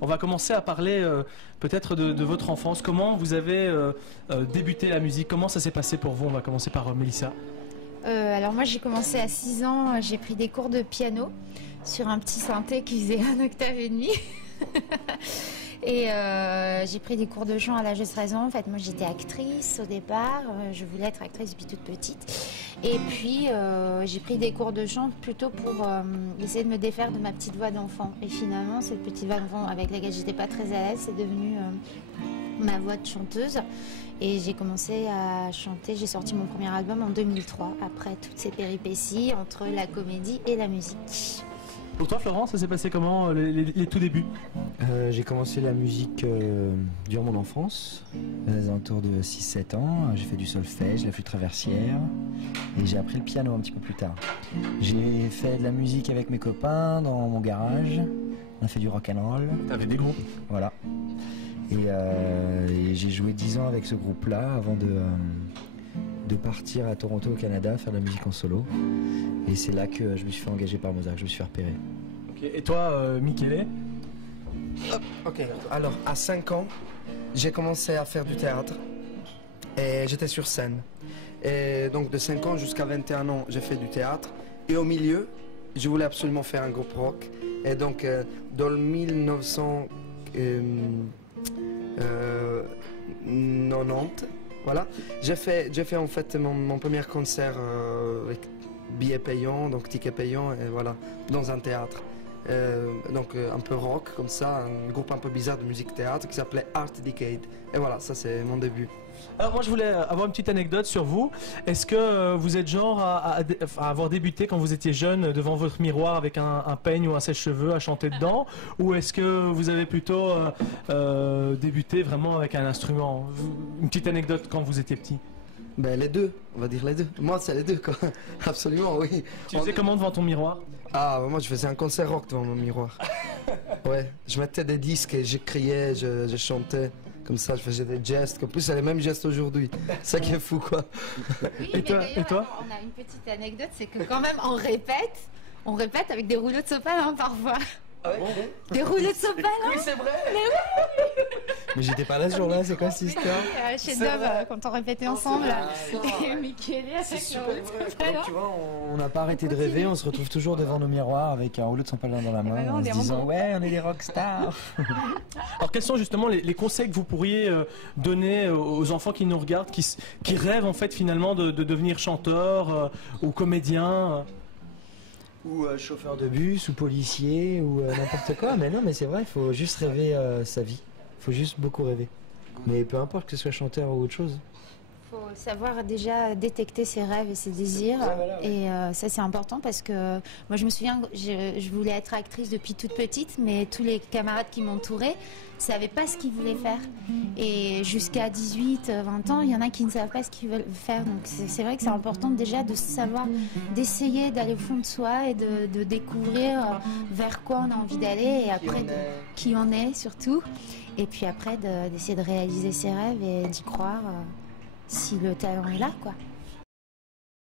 On va commencer à parler peut-être de votre enfance. Comment vous avez débuté la musique? Comment ça s'est passé pour vous? On va commencer par Mélissa. Alors moi j'ai commencé à 6 ans, j'ai pris des cours de piano sur un petit synthé qui faisait 1 octave et demi. Et j'ai pris des cours de chant à l'âge de 13 ans. En fait, moi j'étais actrice au départ, je voulais être actrice depuis toute petite. Et puis j'ai pris des cours de chant plutôt pour essayer de me défaire de ma petite voix d'enfant. Et finalement, cette petite voix d'enfant avec laquelle j'étais pas très à l'aise, c'est devenu ma voix de chanteuse. Et j'ai commencé à chanter, j'ai sorti mon premier album en 2003, après toutes ces péripéties entre la comédie et la musique. Pour toi, Florent, ça s'est passé comment les tout débuts? J'ai commencé la musique durant mon enfance, aux alentours de 6-7 ans. J'ai fait du solfège, la flûte traversière et j'ai appris le piano un petit peu plus tard. J'ai fait de la musique avec mes copains dans mon garage. On a fait du rock'n'roll. T'avais des groupes? Voilà. Et j'ai joué 10 ans avec ce groupe-là avant de partir à Toronto au Canada faire de la musique en solo. Et c'est là que je me suis fait engager par Mozart, que je me suis fait repérer. Okay. Et toi, Michele? Ok, alors à 5 ans, j'ai commencé à faire du théâtre et j'étais sur scène. Et donc de 5 ans jusqu'à 21 ans, j'ai fait du théâtre. Et au milieu, je voulais absolument faire un groupe rock. Et donc dans le 1990, voilà, j'ai fait en fait mon premier concert avec billets payants, donc tickets payants, et voilà, dans un théâtre. Donc un peu rock comme ça, un groupe un peu bizarre de musique théâtre qui s'appelait Art Decade. Et voilà, ça c'est mon début. Alors moi je voulais avoir une petite anecdote sur vous. Est-ce que vous êtes genre à avoir débuté quand vous étiez jeune devant votre miroir avec un peigne ou un sèche-cheveux à chanter dedans? Ou est-ce que vous avez plutôt débuté vraiment avec un instrument? Une petite anecdote quand vous étiez petit? Ben les deux, on va dire les deux. Moi c'est les deux quoi. Absolument, oui. Tu faisais comment devant ton miroir? Ah, moi je faisais un concert rock devant mon miroir. Ouais, je mettais des disques et je criais, je chantais. Comme ça, je faisais des gestes. En plus, c'est les mêmes gestes aujourd'hui. C'est ça qui est fou, quoi. Oui, et toi, on a une petite anecdote, c'est que quand même, on répète avec des rouleaux de sopalin parfois. Ah ouais, des rouleaux de sopalin? Oui, c'est vrai. Mais oui. Mais j'étais pas là ce jour-là, c'est quoi cette histoire? Chez Dove, quand on répétait ensemble. Et Michele avec le rouleau de sopalin. Donc, tu vois, on n'a pas arrêté de rêver, on se retrouve toujours devant nos miroirs avec un rouleau de sopalin dans la main, en se disant ouais, on est des rockstars. Alors quels sont justement les conseils que vous pourriez donner aux enfants qui nous regardent, qui rêvent en fait finalement de devenir chanteurs ou comédiens? Ou chauffeur de bus, ou policier, ou n'importe quoi. Mais non, mais c'est vrai, il faut juste rêver sa vie. Il faut juste beaucoup rêver. Mais peu importe que ce soit chanteur ou autre chose. Il faut savoir déjà détecter ses rêves et ses désirs. Ouais, voilà, ouais. Et ça, c'est important parce que moi, je me souviens, je voulais être actrice depuis toute petite, mais tous les camarades qui m'entouraient ne savaient pas ce qu'ils voulaient faire. Et jusqu'à 18, 20 ans, il y en a qui ne savent pas ce qu'ils veulent faire. Donc c'est vrai que c'est important déjà de savoir, d'essayer d'aller au fond de soi et de découvrir vers quoi on a envie d'aller et après qui on est surtout. Et puis après d'essayer de réaliser ses rêves et d'y croire si le talent est là, quoi.